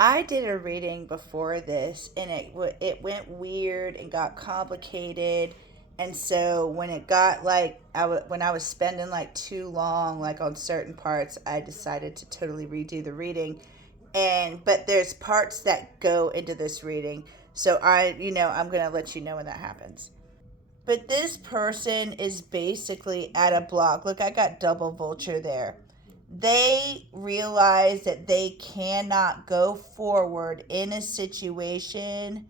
I did a reading before this, and it went weird and got complicated. And so when it got like when I was spending like too long like on certain parts, I decided to totally redo the reading. And but there's parts that go into this reading, so I'm gonna let you know when that happens. But this person is basically at a block. Look, I got double vulture there. They realize that they cannot go forward in a situation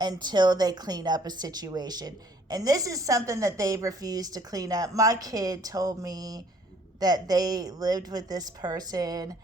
until they clean up a situation. And this is something that they refuse to clean up. My kid told me that they lived with this person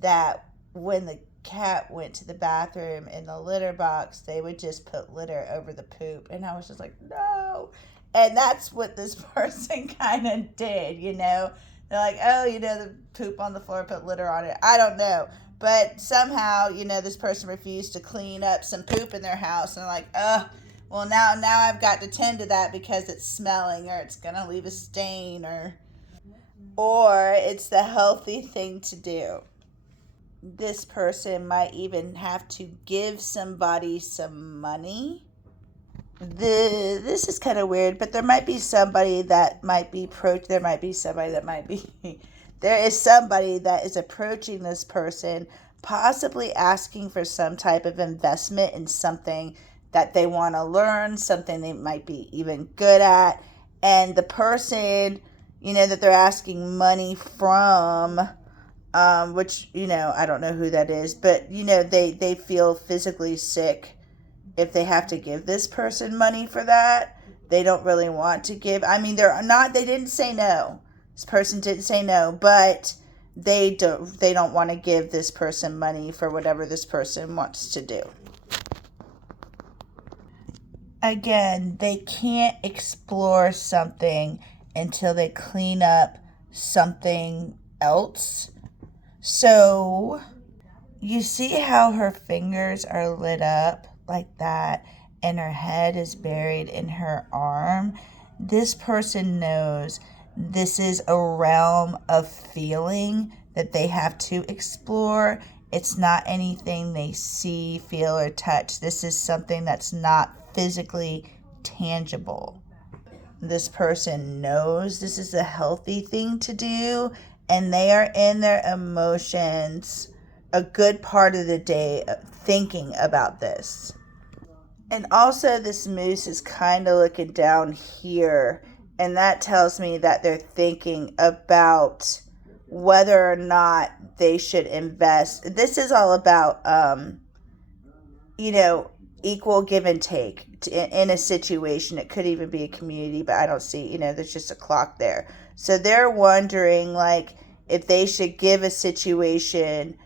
that when the cat went to the bathroom in the litter box, they would just put litter over the poop. And I was just like, no. And that's what this person kind of did, you know? They're like, oh, the poop on the floor, put litter on it. I don't know. But somehow, this person refused to clean up some poop in their house. And they're like, oh, well, now I've got to tend to that because it's smelling or it's going to leave a stain or it's the healthy thing to do. This person might even have to give somebody some money. This is kind of weird, but there might be somebody that might be there might be somebody that might be there is somebody that is approaching this person, possibly asking for some type of investment in something that they want to learn, something they might be even good at. And the person, that they're asking money from, which, I don't know who that is, but, they feel physically sick if they have to give this person money for that. They don't really want to give. I mean, they didn't say no. This person didn't say no, but they don't want to give this person money for whatever this person wants to do. Again, they can't explore something until they clean up something else. So, you see how her fingers are lit up like that and her head is buried in her arm? This person knows this is a realm of feeling that they have to explore. It's not anything they see, feel, or touch. This is something that's not physically tangible. This person knows this is a healthy thing to do, and they are in their emotions a good part of the day thinking about this. And also, this moose is kind of looking down here, and that tells me that they're thinking about whether or not they should invest. This is all about, equal give and take in a situation. It could even be a community, but I don't see, there's just a clock there. So they're wondering, like, if they should give a situation,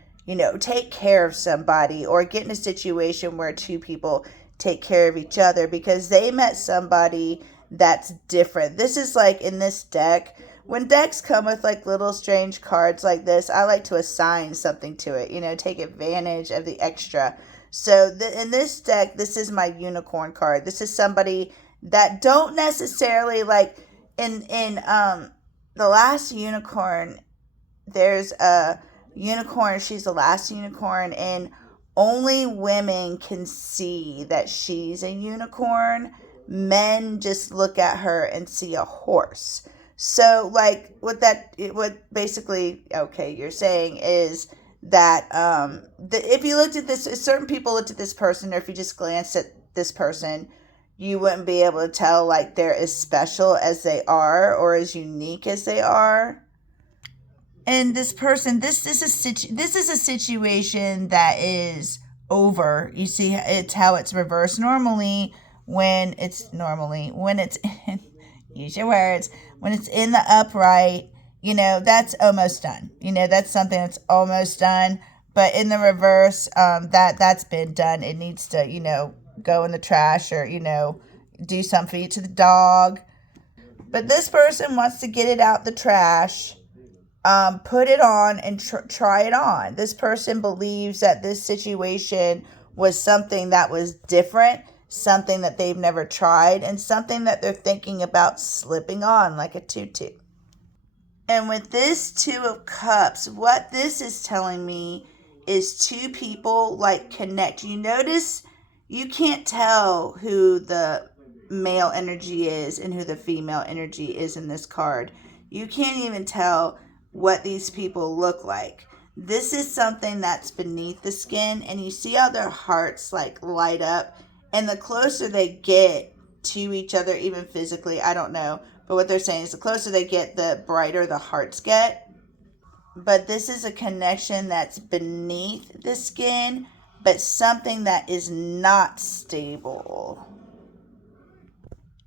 take care of somebody or get in a situation where two people take care of each other because they met somebody that's different. This is like in this deck. When decks come with like little strange cards like this, I like to assign something to it, take advantage of the extra. So in this deck, this is my unicorn card. This is somebody that don't necessarily like in the last unicorn, there's a unicorn, she's the last unicorn, and only women can see that she's a unicorn. Men just look at her and see a horse. So, like, what basically, okay, you're saying is that if you looked at this, certain people looked at this person, or if you just glanced at this person, you wouldn't be able to tell, like, they're as special as they are or as unique as they are. And this person, this is a situation that is over. You see, it's how it's reversed. When it's in, use your words, when it's in the upright, that's almost done. That's something that's almost done. But in the reverse, that's been done. It needs to, go in the trash or, do something to the dog. But this person wants to get it out the trash, put it on and try it on. This person believes that this situation was something that was different, something that they've never tried, and something that they're thinking about slipping on like a tutu. And with this Two of Cups, what this is telling me is two people like connect. You notice you can't tell who the male energy is and who the female energy is in this card. You can't even tell what these people look like. This is something that's beneath the skin, and you see how their hearts like light up, and the closer they get to each other, even physically, I don't know, but what they're saying is the closer they get, the brighter the hearts get. But this is a connection that's beneath the skin, but something that is not stable.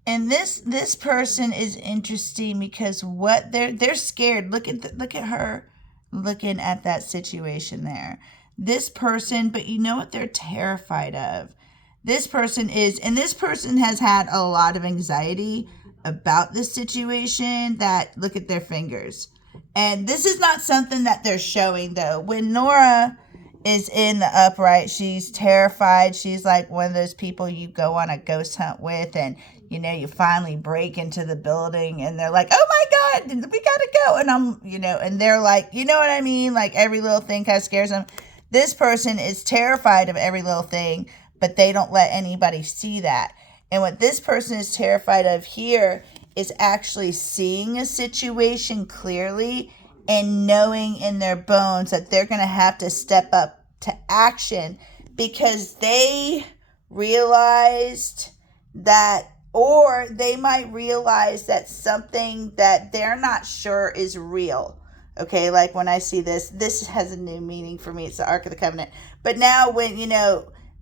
And this person is interesting because what they're scared. Look at her looking at that situation there. This person, but you know what they're terrified of? This person is, and this person has had a lot of anxiety about this situation. That, look at their fingers. And this is not something that they're showing though. When Nora is in the upright, she's terrified. She's like one of those people you go on a ghost hunt with, and you know, you finally break into the building and they're like, oh my God, we gotta go. And and they're like, you know what I mean? Like every little thing kind of scares them. This person is terrified of every little thing, but they don't let anybody see that. And what this person is terrified of here is actually seeing a situation clearly and knowing in their bones that they're going to have to step up to action because they realized that, or they might realize that something that they're not sure is real. Okay, like when I see this has a new meaning for me. It's the Ark of the Covenant. But now when,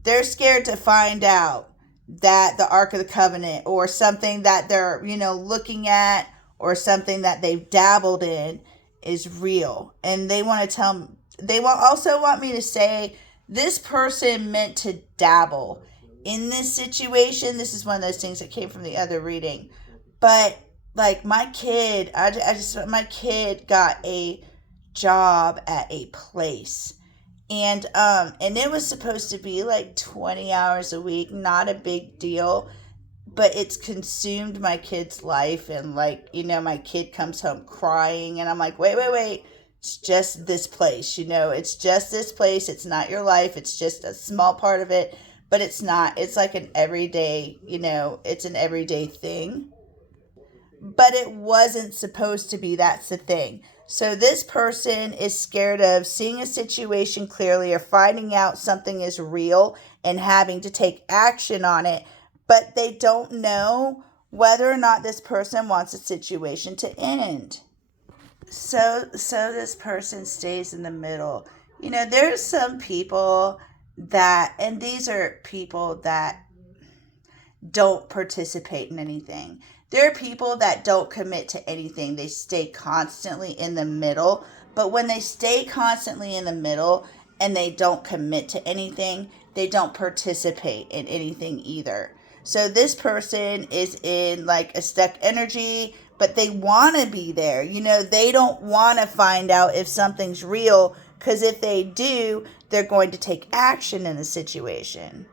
they're scared to find out that the Ark of the Covenant or something that they're, looking at or something that they've dabbled in is real. And they want to also want me to say this person meant to dabble in this situation. This is one of those things that came from the other reading. But like my kid, my kid got a job at a place. And it was supposed to be like 20 hours a week, not a big deal, but it's consumed my kid's life. And like, my kid comes home crying and I'm like, wait, it's just this place, it's just this place. It's not your life. It's just a small part of it, but it's not, it's like an everyday, it's an everyday thing, but it wasn't supposed to be. That's the thing. So this person is scared of seeing a situation clearly or finding out something is real and having to take action on it, but they don't know whether or not this person wants the situation to end. So this person stays in the middle. There's some people that, and these are people that don't participate in anything. There are people that don't commit to anything. They stay constantly in the middle. But when they stay constantly in the middle and they don't commit to anything, they don't participate in anything either. So this person is in like a stuck energy, but they want to be there. They don't want to find out if something's real, because if they do, they're going to take action in the situation.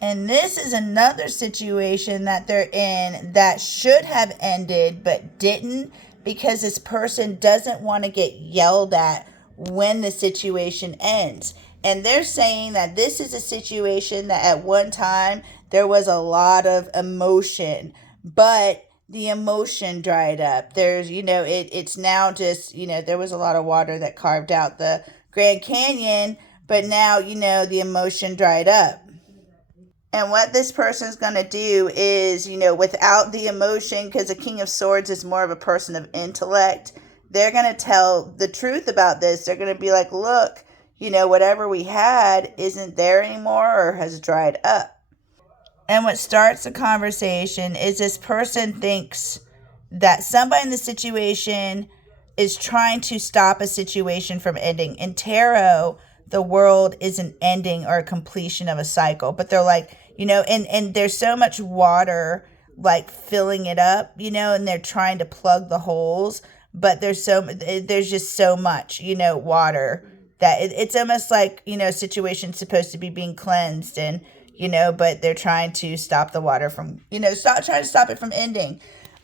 And this is another situation that they're in that should have ended but didn't, because this person doesn't want to get yelled at when the situation ends. And they're saying that this is a situation that at one time there was a lot of emotion, but the emotion dried up. There's, it's now just, there was a lot of water that carved out the Grand Canyon, but now, the emotion dried up. And what this person's going to do is, without the emotion, because the King of Swords is more of a person of intellect, they're going to tell the truth about this. They're going to be like, look, whatever we had isn't there anymore or has dried up. And what starts the conversation is this person thinks that somebody in the situation is trying to stop a situation from ending. In tarot, the world is an ending or a completion of a cycle. But they're like, and there's so much water like filling it up, and they're trying to plug the holes. But there's just so much, water that it's almost like, a situation's supposed to be being cleansed and, but they're trying to stop the water from, trying to stop it from ending.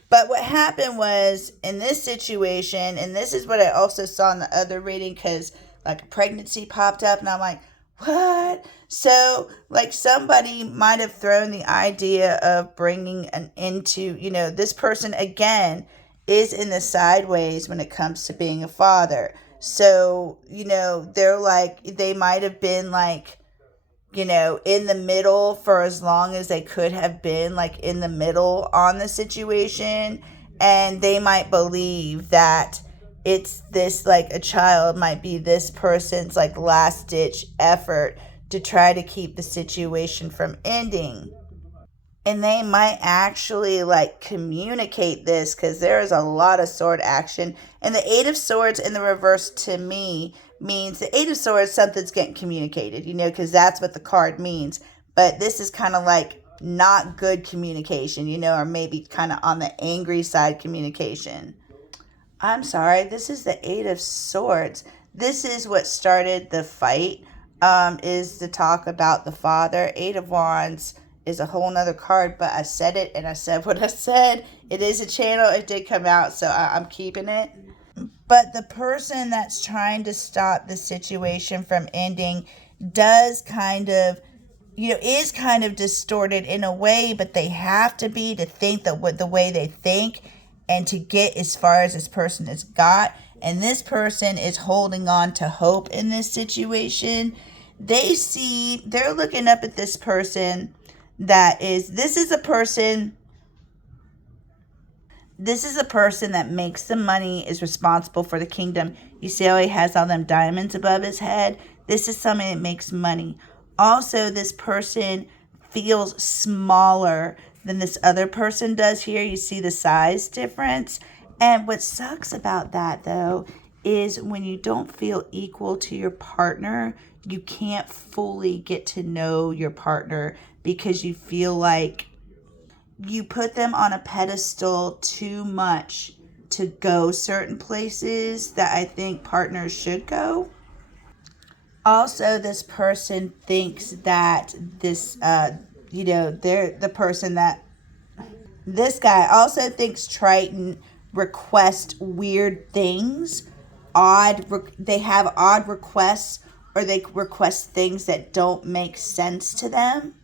But what happened was in this situation, and this is what I also saw in the other reading, because like a pregnancy popped up, and I'm like, what? So, like, somebody might have thrown the idea of bringing an into, this person again is in the sideways when it comes to being a father. So, they're like, they might have been like, in the middle for as long as they could have been, like in the middle on the situation. And they might believe that it's this, like a child might be this person's like last ditch effort to try to keep the situation from ending. And they might actually like communicate this, because there is a lot of sword action. And the Eight of Swords in the reverse to me means the Eight of Swords, something's getting communicated, because that's what the card means. But this is kind of like not good communication, or maybe kind of on the angry side communication. I'm sorry, this is the Eight of Swords. This is what started the fight, is the talk about the father. Eight of Wands is a whole nother card, but I said it and I said what I said. It is a channel. It did come out, so I'm keeping it. But the person that's trying to stop the situation from ending does kind of, is kind of distorted in a way, but they have to be to think that the way they think and to get as far as this person has got. And this person is holding on to hope in this situation. They're looking up at this person this is a person that makes the money, is responsible for the kingdom. You see how he has all them diamonds above his head? This is somebody that makes money. Also, this person feels smaller than this other person does here. You see the size difference? And what sucks about that, though, is when you don't feel equal to your partner, you can't fully get to know your partner, because you feel like you put them on a pedestal too much to go certain places that I think partners should go. Also, this person thinks that this, they're the person that, this guy also thinks Triton request weird things, they have odd requests, or they request things that don't make sense to them.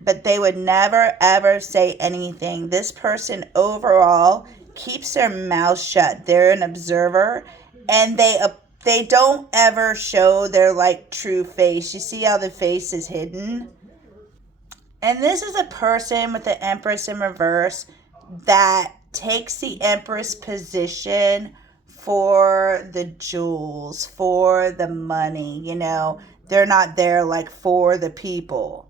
But they would never, ever say anything. This person overall keeps their mouth shut. They're an observer, and they don't ever show their like true face. You see how the face is hidden? And this is a person with the Empress in reverse that takes the Empress position for the jewels, for the money, They're not there like for the people.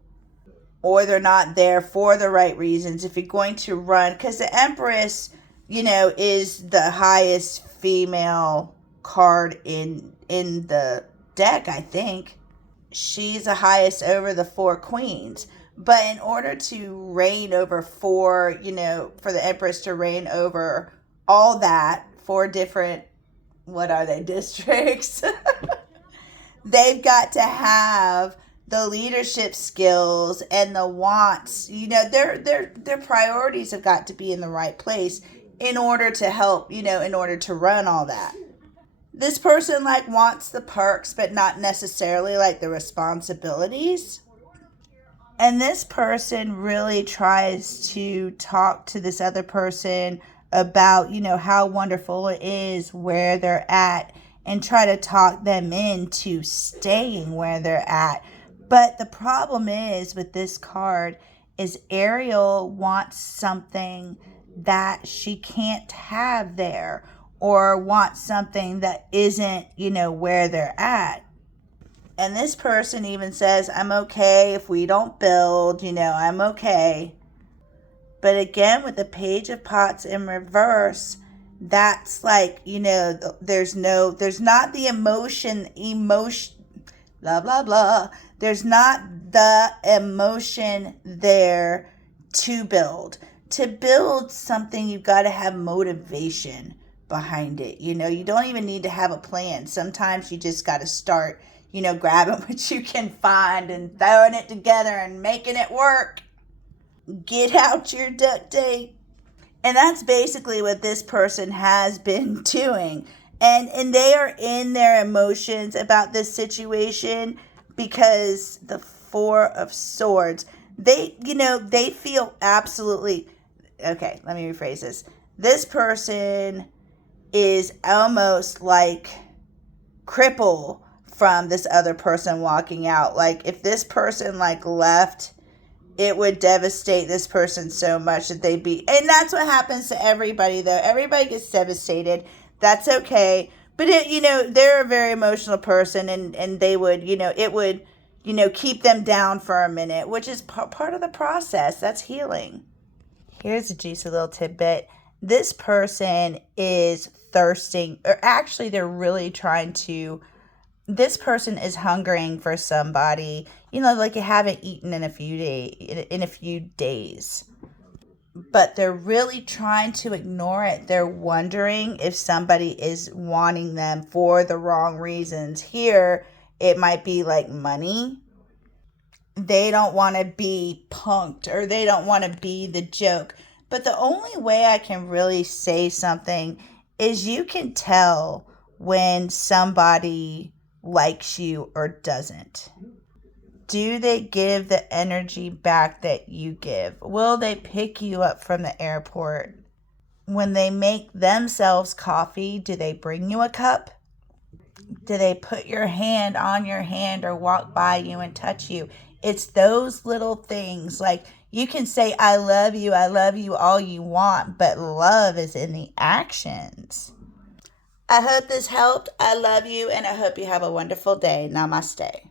Or they're not there for the right reasons. If you're going to run, because the Empress, is the highest female card in the deck, I think. She's the highest over the four queens. But in order to reign over for the Empress to reign over all that, four different, what are they, districts? They've got to have the leadership skills and the wants, their priorities have got to be in the right place in order to help, in order to run all that. This person like wants the perks, but not necessarily like the responsibilities. And this person really tries to talk to this other person about, how wonderful it is where they're at, and try to talk them into staying where they're at. But the problem is with this card is Ariel wants something that she can't have there, or wants something that isn't, where they're at. And this person even says, I'm okay if we don't build, I'm okay. But again, with the Page of Pots in reverse, that's like, there's not the emotion, blah, blah, blah. There's not the emotion there to build. To build something, you've got to have motivation behind it. You don't even need to have a plan. Sometimes you just got to start, grabbing what you can find and throwing it together and making it work. Get out your duct tape. And that's basically what this person has been doing. And they are in their emotions about this situation because the Four of Swords, they feel absolutely, okay, let me rephrase this. This person is almost like cripple from this other person walking out. Like if this person like left, it would devastate this person so much that they'd be, and that's what happens to everybody though. Everybody gets devastated. That's okay. But they're a very emotional person, and they would, it would, keep them down for a minute, which is part of the process. That's healing. Here's a juicy little tidbit. This person is thirsting, or actually they're really trying to, this person is hungering for somebody, like you haven't eaten in a few days. But they're really trying to ignore it. They're wondering if somebody is wanting them for the wrong reasons. Here, it might be like money. They don't want to be punked, or they don't want to be the joke. But the only way I can really say something is you can tell when somebody likes you or doesn't. Do they give the energy back that you give? Will they pick you up from the airport? When they make themselves coffee, do they bring you a cup? Do they put your hand on your hand or walk by you and touch you? It's those little things. Like, you can say, I love you all you want, but love is in the actions. I hope this helped. I love you, and I hope you have a wonderful day. Namaste.